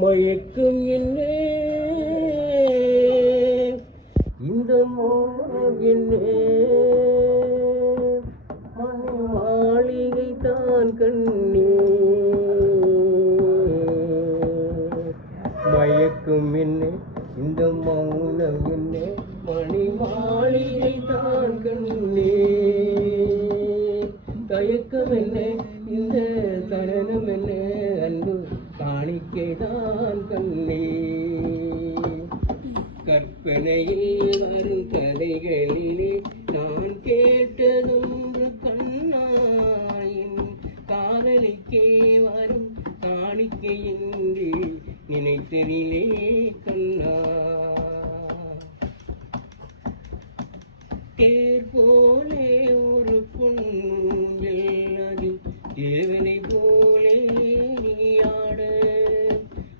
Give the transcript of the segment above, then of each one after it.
மயக்கும் என்னே இந்த மோகம் என்னே மணி மாளிகை தான் கண்ணே மயக்கும் என்னே இந்த மௌனம் என்னே மணி மாளிகை தான் கண்ணே தயக்கம் என்ன இந்த தருணம் என்ன அன்பு காணிக்கைதான் கண்ணே கற்பனையில் வரும் கதைகளிலே நான் கேட்டதொன்று கண்ணாயின் காதலிக்கே வரும் காணிக்கை என்று நினைத்ததிலே கண்ணா தேர் போலே ஒரு பொன்னில் அது தேவனை போலே நீயாட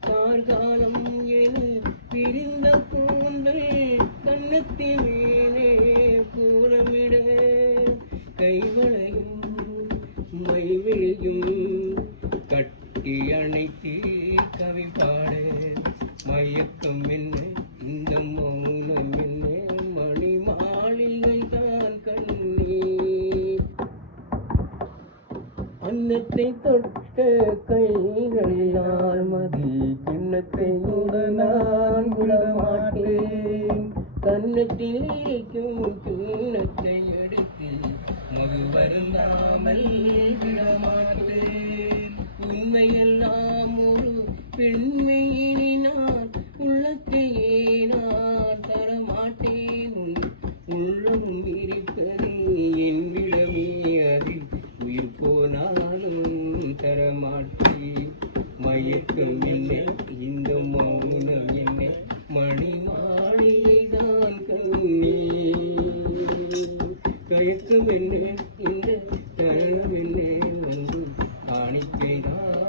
கார்காலம் என பிரிந்த கூந்தல் கண்ணத்தின் மேலே கூறமிட கைவளையும் மைவிழியும் கட்டி அணைத்து கவி பாட மயக்கம் என்ன இந்த மௌனம் என்ன மணி மாளிகை தான் கண்ணே அன்னத்தை தொட்ட கைகளால் மதி கிண்ணத்தை நான் விடமாட்டேன் கன்னத்தில் இருக்கும் கிண்ணத்தை எடுத்து மது வருந்தாமல் விடமாட்டேன் உண்மையெல்லாம் ஒரு பெண்மையினி நான் உள்ளத்தையே நான் தரமாட்டேன் உள்ளம் இருப்பது என் விடமே அது உயிர் போனாலும் தரமாட்டேன் மயக்கம் என்ன இந்த மௌனம் என்ன மணி மாளிகை தான் கண்ணே கயக்கம் என்ன இந்த தருணம் என்ன வந்து காணிக்கை தான்